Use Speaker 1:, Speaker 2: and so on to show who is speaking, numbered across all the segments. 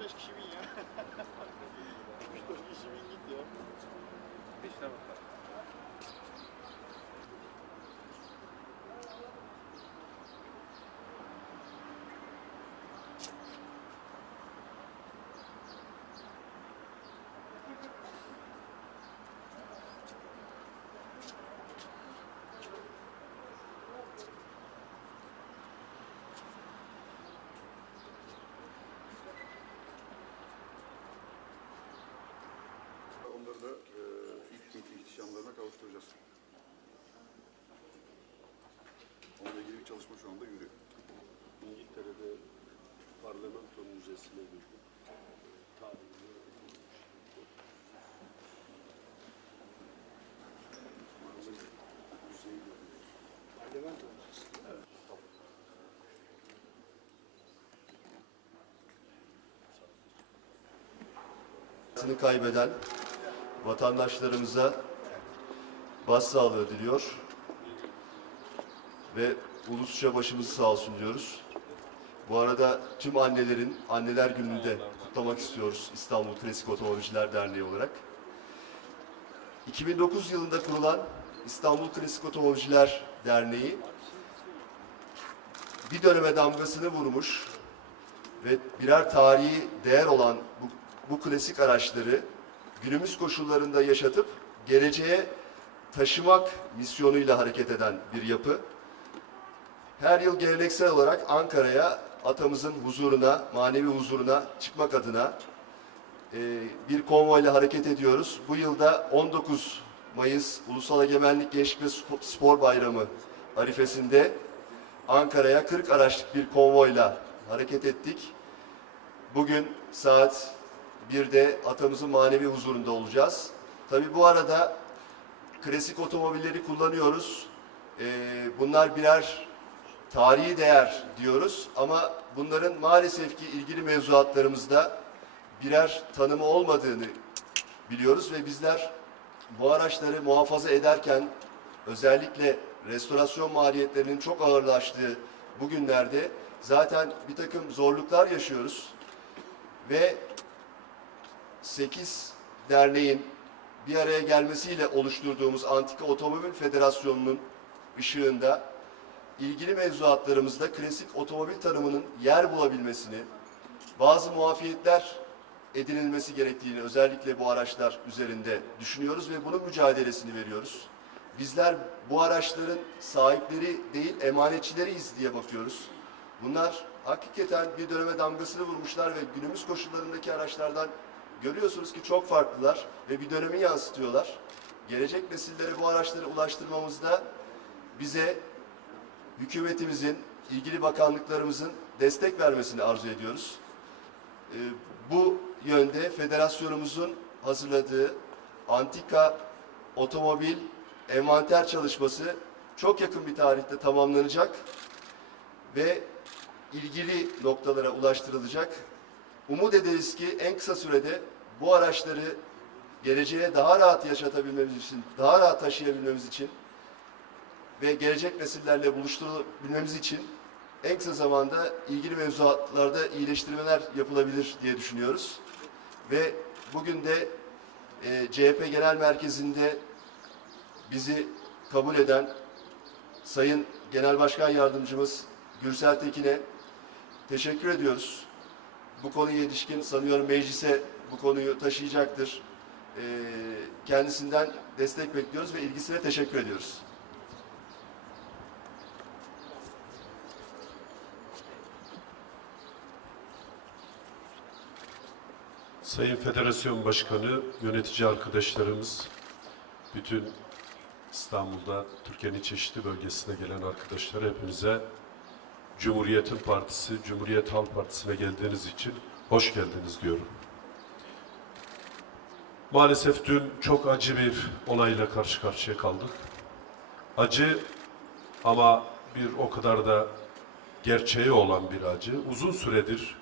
Speaker 1: Bitmiş kimin ya? Bitmiş kimin git ya.
Speaker 2: Bitmiş tamam.
Speaker 3: Onları da e, ilk günkü ihtişamlarına kavuşturacağız. Onunla ilgili bir çalışma şu anda yürüyor.
Speaker 4: İngiltere'de parlamento müzesine girdim. Tarihini öğrenmiş.
Speaker 3: Müzeyi görüyoruz.
Speaker 5: hayatını kaybeden vatandaşlarımıza başsağlığı diliyor ve ulusça başımızı sağ olsun diyoruz. Bu arada tüm annelerin Anneler Günü'nü de kutlamak istiyoruz İstanbul Klasik Otomobilciler Derneği olarak. 2009 yılında kurulan İstanbul Klasik Otomobilciler Derneği bir döneme damgasını vurmuş ve birer tarihi değer olan bu, bu klasik araçları günümüz koşullarında yaşatıp geleceğe taşımak misyonuyla hareket eden bir yapı. Her yıl geleneksel olarak Ankara'ya atamızın huzuruna, manevi huzuruna çıkmak adına e, bir konvoyla hareket ediyoruz. Bu yılda 19 Mayıs Ulusal Egemenlik Gençlik ve Spo- Spor Bayramı arifesinde Ankara'ya 40 araçlık bir konvoyla hareket ettik. Bugün saat 1'de atamızın manevi huzurunda olacağız. Tabi bu arada klasik otomobilleri kullanıyoruz. Ee, bunlar birer tarihi değer diyoruz ama bunların maalesef ki ilgili mevzuatlarımızda birer tanımı olmadığını biliyoruz ve bizler bu araçları muhafaza ederken özellikle restorasyon maliyetlerinin çok ağırlaştığı bu günlerde zaten bir takım zorluklar yaşıyoruz ve 8 derneğin bir araya gelmesiyle oluşturduğumuz Antika Otomobil Federasyonu'nun ışığında ilgili mevzuatlarımızda klasik otomobil tanımının yer bulabilmesini, bazı muafiyetler edinilmesi gerektiğini özellikle bu araçlar üzerinde düşünüyoruz ve bunun mücadelesini veriyoruz. Bizler bu araçların sahipleri değil emanetçileriyiz diye bakıyoruz. Bunlar hakikaten bir döneme damgasını vurmuşlar ve günümüz koşullarındaki araçlardan görüyorsunuz ki çok farklılar ve bir dönemi yansıtıyorlar. Gelecek nesillere bu araçları ulaştırmamızda bize hükümetimizin, ilgili bakanlıklarımızın destek vermesini arzu ediyoruz. Ee, bu yönde federasyonumuzun hazırladığı antika otomobil envanter çalışması çok yakın bir tarihte tamamlanacak ve ilgili noktalara ulaştırılacak. Umut ederiz ki en kısa sürede bu araçları geleceğe daha rahat yaşatabilmemiz için, daha rahat taşıyabilmemiz için ve gelecek nesillerle buluşturabilmemiz için en kısa zamanda ilgili mevzuatlarda iyileştirmeler yapılabilir diye düşünüyoruz. Ve bugün de e, CHP Genel Merkezi'nde bizi kabul eden Sayın Genel Başkan Yardımcımız Gürsel Tekin'e teşekkür ediyoruz. Bu konuya ilişkin sanıyorum meclise bu konuyu taşıyacaktır. E, kendisinden destek bekliyoruz ve ilgisine teşekkür ediyoruz.
Speaker 4: Sayın Federasyon Başkanı, yönetici arkadaşlarımız, bütün İstanbul'da Türkiye'nin çeşitli bölgesine gelen arkadaşlar hepinize Cumhuriyet'in partisi, Cumhuriyet Halk Partisi'ne geldiğiniz için hoş geldiniz diyorum. Maalesef dün çok acı bir olayla karşı karşıya kaldık. Acı ama bir o kadar da gerçeği olan bir acı. Uzun süredir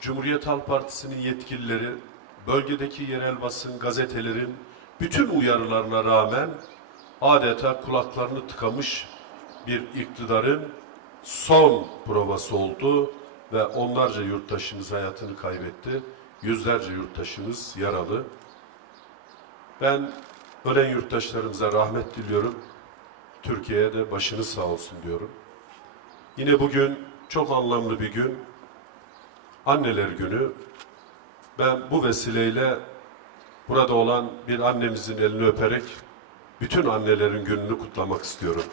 Speaker 4: Cumhuriyet Halk Partisi'nin yetkilileri, bölgedeki yerel basın, gazetelerin bütün uyarılarına rağmen adeta kulaklarını tıkamış bir iktidarın son provası oldu ve onlarca yurttaşımız hayatını kaybetti. Yüzlerce yurttaşımız yaralı. Ben ölen yurttaşlarımıza rahmet diliyorum. Türkiye'ye de başınız sağ olsun diyorum. Yine bugün çok anlamlı bir gün. Anneler Günü. Ben bu vesileyle burada olan bir annemizin elini öperek bütün annelerin gününü kutlamak istiyorum.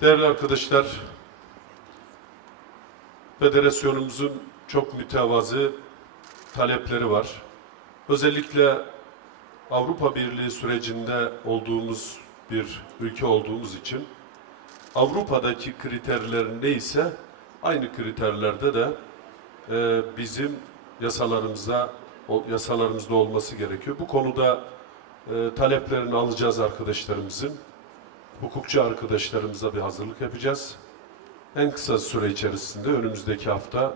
Speaker 4: Değerli arkadaşlar, federasyonumuzun çok mütevazı talepleri var. Özellikle Avrupa Birliği sürecinde olduğumuz bir ülke olduğumuz için Avrupa'daki kriterler neyse aynı kriterlerde de e, bizim yasalarımızda yasalarımızda olması gerekiyor. Bu konuda e, taleplerini alacağız arkadaşlarımızın. Hukukçu arkadaşlarımıza bir hazırlık yapacağız. En kısa süre içerisinde önümüzdeki hafta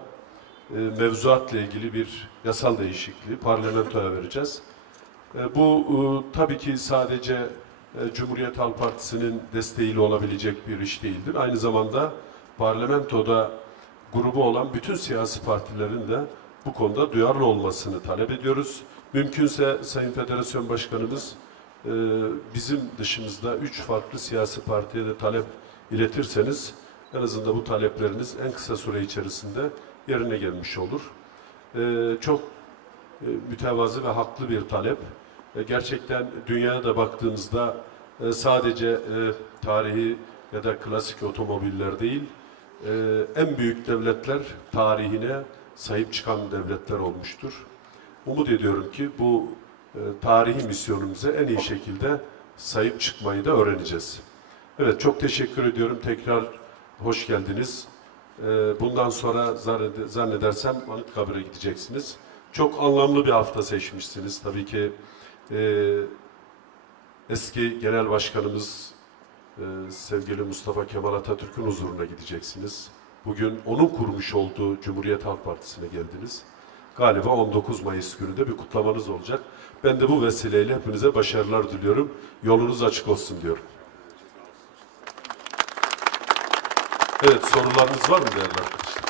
Speaker 4: e, mevzuatla ilgili bir yasal değişikliği parlamentoya vereceğiz. E, bu e, tabii ki sadece e, Cumhuriyet Halk Partisi'nin desteğiyle olabilecek bir iş değildir. Aynı zamanda parlamentoda grubu olan bütün siyasi partilerin de bu konuda duyarlı olmasını talep ediyoruz. Mümkünse Sayın Federasyon Başkanımız e, bizim dışımızda üç farklı siyasi partiye de talep iletirseniz en azından bu talepleriniz en kısa süre içerisinde yerine gelmiş olur. E, çok e, mütevazı ve haklı bir talep. E, Gerçekten dünyaya da baktığımızda e, sadece e, tarihi ya da klasik otomobiller değil, e, en büyük devletler tarihine sahip çıkan devletler olmuştur. Umut ediyorum ki bu tarihi misyonumuza en iyi şekilde sahip çıkmayı da öğreneceğiz. Evet çok teşekkür ediyorum. Tekrar hoş geldiniz. E, bundan sonra zannede- zannedersem Anıtkabir'e gideceksiniz. Çok anlamlı bir hafta seçmişsiniz. Tabii ki e, eski genel başkanımız e, sevgili Mustafa Kemal Atatürk'ün huzuruna gideceksiniz. Bugün onun kurmuş olduğu Cumhuriyet Halk Partisi'ne geldiniz. Galiba 19 Mayıs günü de bir kutlamanız olacak. Ben de bu vesileyle hepinize başarılar diliyorum. Yolunuz açık olsun diyorum. Evet sorularınız var mı değerli arkadaşlar?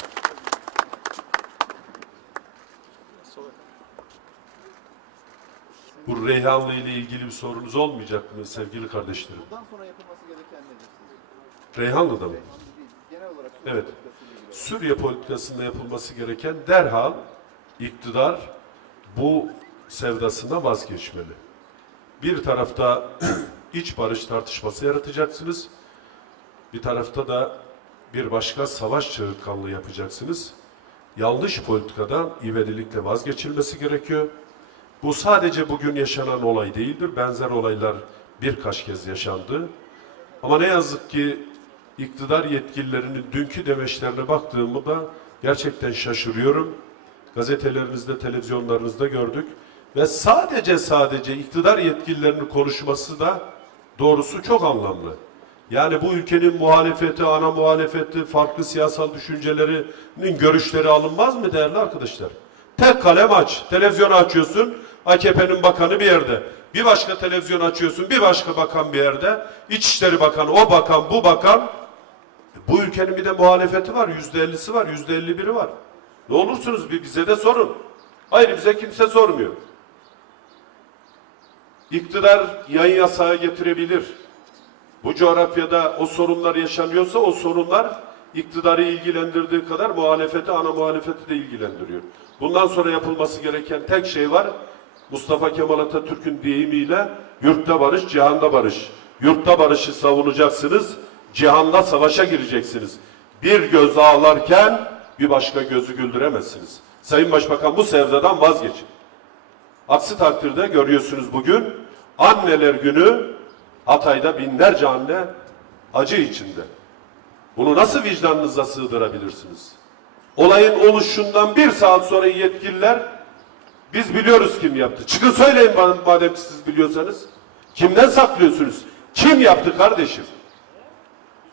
Speaker 4: Bu Reyhanlı ile ilgili bir sorunuz olmayacak mı sevgili kardeşlerim?
Speaker 1: bundan sonra yapılması gereken nedir?
Speaker 4: Reyhanlı'da mı? Evet. Suriye politikasında yapılması gereken derhal iktidar bu sevdasına vazgeçmeli. Bir tarafta iç barış tartışması yaratacaksınız. Bir tarafta da bir başka savaş çığırtkanlığı yapacaksınız. Yanlış politikadan ivedilikle vazgeçilmesi gerekiyor. Bu sadece bugün yaşanan olay değildir. Benzer olaylar birkaç kez yaşandı. Ama ne yazık ki iktidar yetkililerinin dünkü demeçlerine baktığımda gerçekten şaşırıyorum. Gazetelerinizde, televizyonlarınızda gördük. Ve sadece sadece iktidar yetkililerinin konuşması da doğrusu çok anlamlı. Yani bu ülkenin muhalefeti, ana muhalefeti, farklı siyasal düşüncelerinin görüşleri alınmaz mı değerli arkadaşlar? Tek kalem aç, televizyonu açıyorsun, AKP'nin bakanı bir yerde. Bir başka televizyon açıyorsun, bir başka bakan bir yerde. İçişleri Bakanı, o bakan, bu bakan. Bu ülkenin bir de muhalefeti var, yüzde ellisi var, yüzde elli biri var. Ne olursunuz bir bize de sorun. Hayır bize kimse sormuyor. İktidar yayın yasağı getirebilir. Bu coğrafyada o sorunlar yaşanıyorsa o sorunlar iktidarı ilgilendirdiği kadar muhalefeti, ana muhalefeti de ilgilendiriyor. Bundan sonra yapılması gereken tek şey var. Mustafa Kemal Atatürk'ün deyimiyle yurtta barış, cihanda barış. Yurtta barışı savunacaksınız, cihanda savaşa gireceksiniz. Bir göz ağlarken bir başka gözü güldüremezsiniz. Sayın Başbakan bu sevdadan vazgeçin. Aksi takdirde görüyorsunuz bugün anneler günü Hatay'da binlerce anne acı içinde. Bunu nasıl vicdanınıza sığdırabilirsiniz? Olayın oluşundan bir saat sonra yetkililer biz biliyoruz kim yaptı. Çıkın söyleyin bana madem siz biliyorsanız. Kimden saklıyorsunuz? Kim yaptı kardeşim?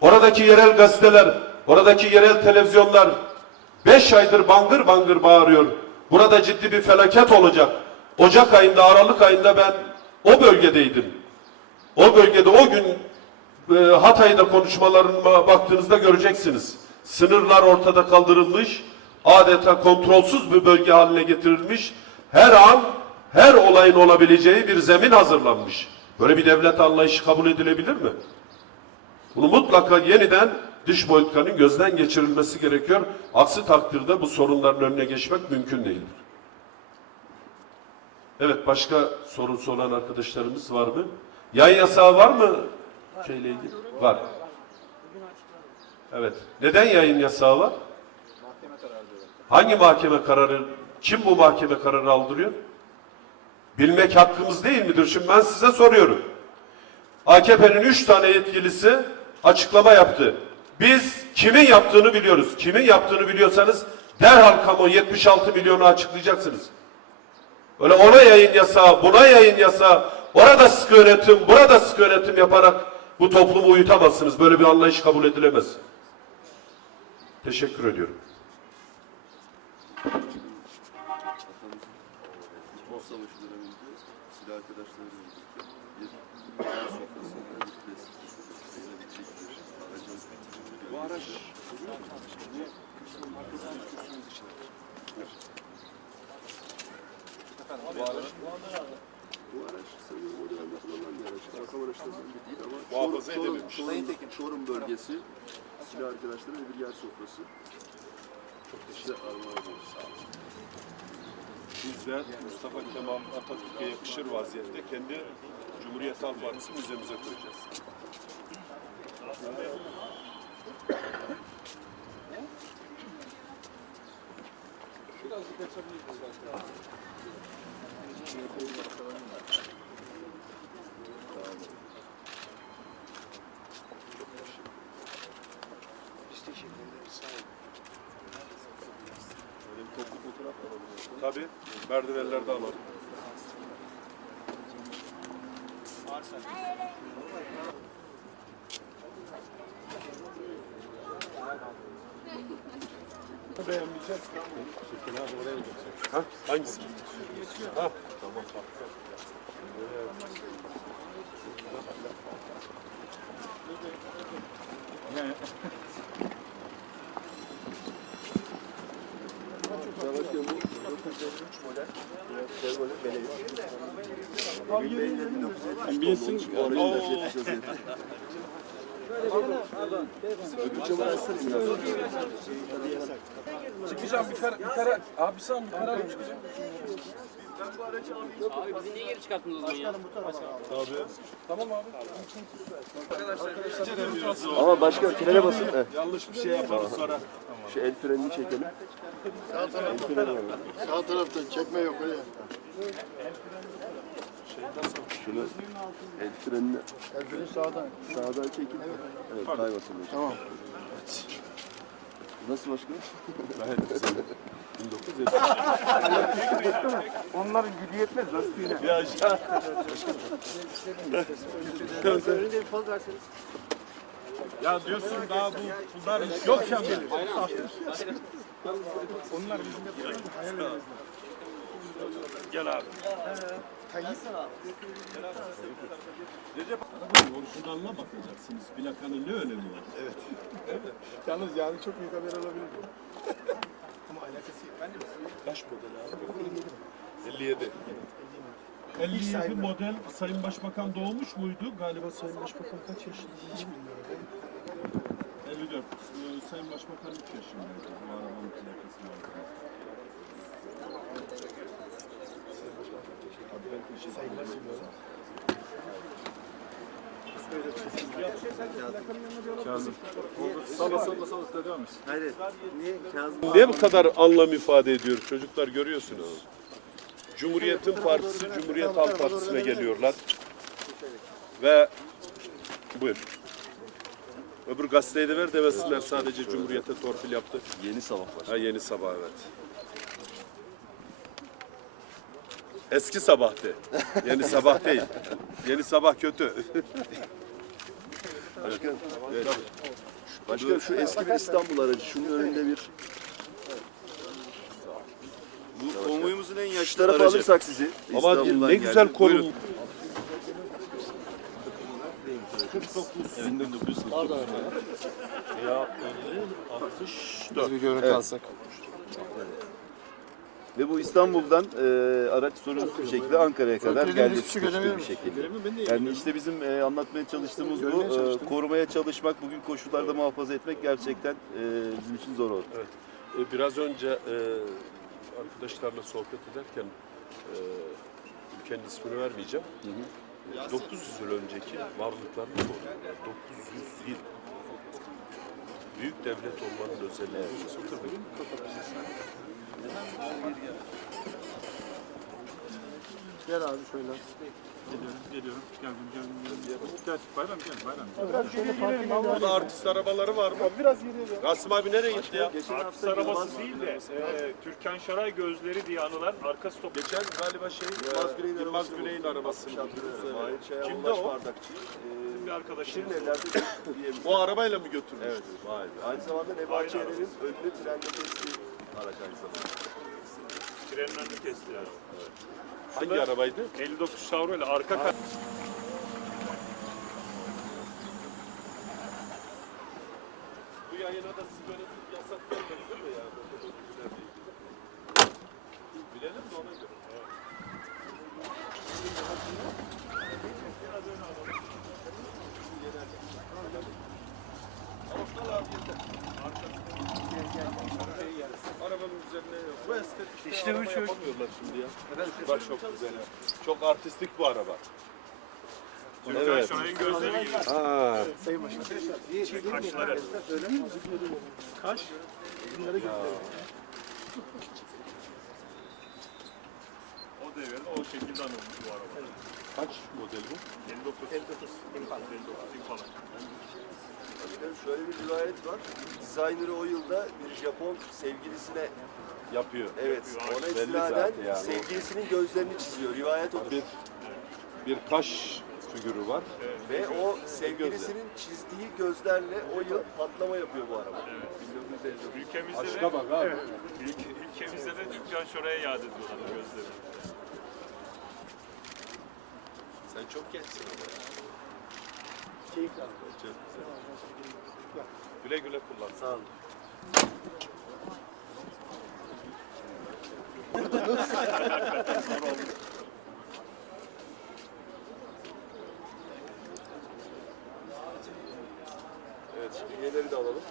Speaker 4: Oradaki yerel gazeteler, oradaki yerel televizyonlar beş aydır bangır bangır bağırıyor. Burada ciddi bir felaket olacak. Ocak ayında, Aralık ayında ben o bölgedeydim. O bölgede o gün e, Hatay'da konuşmalarıma baktığınızda göreceksiniz. Sınırlar ortada kaldırılmış, adeta kontrolsüz bir bölge haline getirilmiş. Her an her olayın olabileceği bir zemin hazırlanmış. Böyle bir devlet anlayışı kabul edilebilir mi? Bunu mutlaka yeniden dış politikanın gözden geçirilmesi gerekiyor. Aksi takdirde bu sorunların önüne geçmek mümkün değildir. Evet başka sorusu olan arkadaşlarımız var mı? Yayın yasağı var mı? Şeyle ilgili. Var. Evet. Neden yayın yasağı var? Hangi mahkeme kararı? Kim bu mahkeme kararı aldırıyor? Bilmek hakkımız değil midir? Şimdi ben size soruyorum. AKP'nin üç tane yetkilisi açıklama yaptı. Biz kimin yaptığını biliyoruz. Kimin yaptığını biliyorsanız derhal kamu 76 milyonu açıklayacaksınız. Öyle ona yayın yasağı, buna yayın yasağı, orada sıkı yönetim, burada sıkı yönetim yaparak bu toplumu uyutamazsınız. Böyle bir anlayış kabul edilemez. Teşekkür ediyorum.
Speaker 3: Osmanlı Savaşı döneminde silah arkadaşlarıyla birlikte bir yer sofrasında bir klasik sayılabilecek bir aracın bu araç bu araç sanırım o dönemde kullanılan bir araç. Makam araçlarından biri değil ama
Speaker 2: Muhafaza
Speaker 3: Çorum,
Speaker 2: edilmemiş.
Speaker 3: Çorum, Çorum bölgesi silah arkadaşları ve bir yer sofrası. Çok teşekkür ederim.
Speaker 2: Bizler Mustafa Kemal Atatürk'e yakışır vaziyette kendi Cumhuriyet Halk Partisi müzemize koyacağız.
Speaker 3: Böyle bir toplu fotoğraf var orada.
Speaker 2: Tabii merdivenlerde alalım. Beğenmeyeceğiz. Ha? Hangisi? Ha? Tamam.
Speaker 3: Kusura bakmayın bu 1953 model. Şey model Belevi. Emin Bey'in de 1970 olmuş. Bu aracın da 70 vaziyette. Öbür camı açsana biraz.
Speaker 1: Çıkacağım bir kara, bir kara. Abi sen bir kara çıkacağım.
Speaker 6: Abi bizi niye geri çıkarttınız o zaman ya?
Speaker 1: Tamam abi.
Speaker 3: Ama başka frene basın.
Speaker 2: Yanlış bir şey yaparız sonra.
Speaker 3: Şu el frenini çekelim.
Speaker 7: Sağ taraf, sağ taraftan çekme yok öyle.
Speaker 3: Şunu el frenini
Speaker 7: Elfini sağdan.
Speaker 3: sağdan çekin. Evet, kaymasın.
Speaker 7: Tamam.
Speaker 3: Nasıl başkanım?
Speaker 7: Onların gücü yetmez lastiğine.
Speaker 2: Bir aşağı. Ya diyorsun daha bu bunlar yok ya benim. Gel abi. Recep orijinalına bakacaksınız. Plakanın ne önemi var?
Speaker 7: Yalnız yani çok büyük haber olabilir. Ama alakası yok. Ben de
Speaker 2: Kaç model abi? 57. 57 model Sayın Başbakan doğmuş muydu? Galiba Sayın Başbakan kaç yaşında? Hiç bilmiyorum. 54. Ee, Sayın Başbakan 3 yaşındaydı. Bu arabanın plakası vardı. Ne bu kadar anlam ifade ediyor çocuklar görüyorsunuz. Cumhuriyet'in partisi Cumhuriyet Halk Partisi'ne geliyorlar. Ve buyur. Öbür gazeteyi de ver demesinler sadece Cumhuriyet'e torpil yaptı.
Speaker 3: Yeni sabah var.
Speaker 2: Ha yeni sabah evet. Eski sabahtı. Yeni sabah değil. Yeni sabah kötü.
Speaker 3: Başkanım, evet. başkanım şu eski bir İstanbul aracı, şunun önünde bir...
Speaker 8: Bu konvoyumuzun en yaşlı
Speaker 3: Şu tarafa
Speaker 8: aracı.
Speaker 3: alırsak sizi,
Speaker 2: Ama
Speaker 3: İstanbul'dan
Speaker 2: ne güzel geldik. korun.
Speaker 3: Buyurun. 1949.
Speaker 9: Pardon.
Speaker 4: Ya 64.
Speaker 7: Biz bir görüntü alsak.
Speaker 3: Ve bu İstanbul'dan e, araç sorunsuz bir şekilde Ankara'ya kadar geldi
Speaker 7: şey
Speaker 3: bir şekilde. Yani işte bizim e, anlatmaya çalıştığımız bu. E, korumaya çalışmak, bugün koşullarda muhafaza etmek gerçekten e, bizim için zor oldu.
Speaker 4: Ee, Biraz önce e, arkadaşlarla sohbet ederken e, ülkenin ismini vermeyeceğim. E, 900 yıl önceki varlıklarını koruyor. 900 yıl. Büyük devlet olmanın özelliği. Tabii.
Speaker 7: Gel abi şöyle.
Speaker 4: Bu da artist arabaları var mı? Biraz geriye Rasim abi nereye gitti ya?
Speaker 8: Artist arabası değil de e, Türkan Şoray gözleri diye anılan arka stop.
Speaker 4: Geçen galiba şey Yılmaz Güney'in Yılmaz Güney'in arabası. Kimde o?
Speaker 3: Bardakçı. E,
Speaker 8: Bir arkadaşım.
Speaker 3: Şirin evlerde diyebiliriz.
Speaker 4: O arabayla mı götürmüş?
Speaker 3: Evet. Vay be. Aynı zamanda Nebati Eren'in önüne trende kestiği araç aynı zamanda.
Speaker 8: Trenin önünü kestiler.
Speaker 4: Hangi arabaydı?
Speaker 8: 59 Chevrolet ile arka ka-
Speaker 4: Bu yayına da sigara yasak gelmedi değil mi ya? Böyle ölçülerle ilgili. Bilelim de ona göre. Arabanın üzerine yok. Bu işte araba yapamıyorlar şimdi ya. Bak çok güzel. ya. Çok artistik bu araba. Evet.
Speaker 8: Şoray'ın gözleri gibi.
Speaker 4: Ha.
Speaker 7: Sayın Başkanım.
Speaker 8: Kaşları.
Speaker 7: Kaş. Bunları gösterelim.
Speaker 8: O devirde o şekilde anılmış bu araba.
Speaker 4: Kaç model bu?
Speaker 8: 59. 59. 59. Impala.
Speaker 5: Başkanım şöyle bir rivayet var. Designer'ı o yılda bir Japon sevgilisine
Speaker 4: Yapıyor.
Speaker 5: evet ona
Speaker 4: Belli
Speaker 5: istinaden
Speaker 4: yani.
Speaker 5: sevgilisinin gözlerini çiziyor. Rivayet odur.
Speaker 4: Bir, bir kaş figürü var.
Speaker 5: Ve o sevgilisinin çizdiği gözlerle o yıl patlama yapıyor bu araba. 1959.
Speaker 8: Ülkemizde
Speaker 4: Aşka
Speaker 8: de,
Speaker 4: bak abi.
Speaker 8: ülke, ülkemizde de Türkan Şoray'a yad ediyorlar gözleri.
Speaker 4: Sen çok gençsin ama ya.
Speaker 7: Keyifli.
Speaker 4: Çok güzel. Güle güle kullan.
Speaker 5: Sağ olun. Evet, şimdi üyeleri de alalım.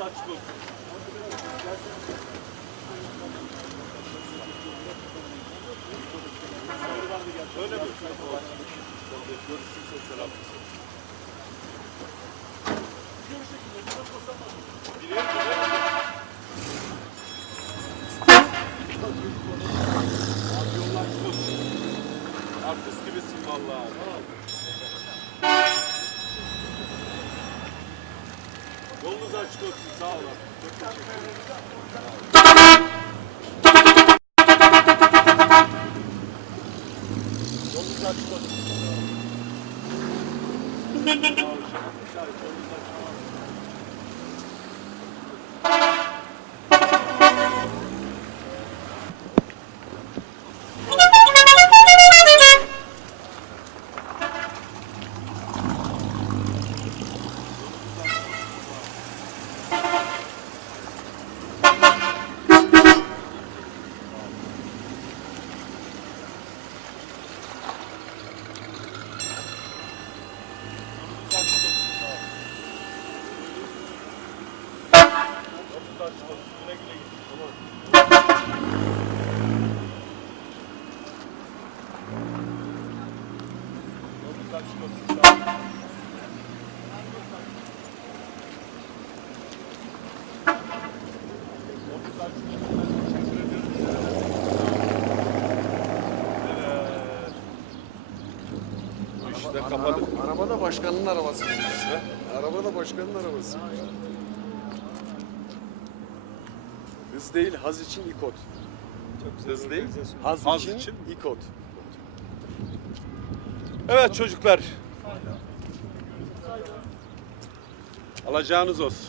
Speaker 4: Olsun. Öyle mi? Görüşürüz. Selam. Artist gibisin vallahi. Olsun. Sağ olun. Çok teşekkür ederim. Yolunuz açık olsun. Sağ olun. Sağ olun. Yolunuz açık olsun. Yolunuz açık olsun. Güle güle gidin. Tamam. Yolunuz açık olsun. Sağ olun. Yolunuz açık olsun. Teşekkür ediyorum. Evet. İşi de kapadık.
Speaker 1: Araba da başkanın arabası. Araba da başkanın arabası. Hız değil, haz için ikot. Hız değil, haz,
Speaker 4: Haz
Speaker 1: için,
Speaker 4: için.
Speaker 1: ikot.
Speaker 4: Evet çocuklar. Alacağınız olsun.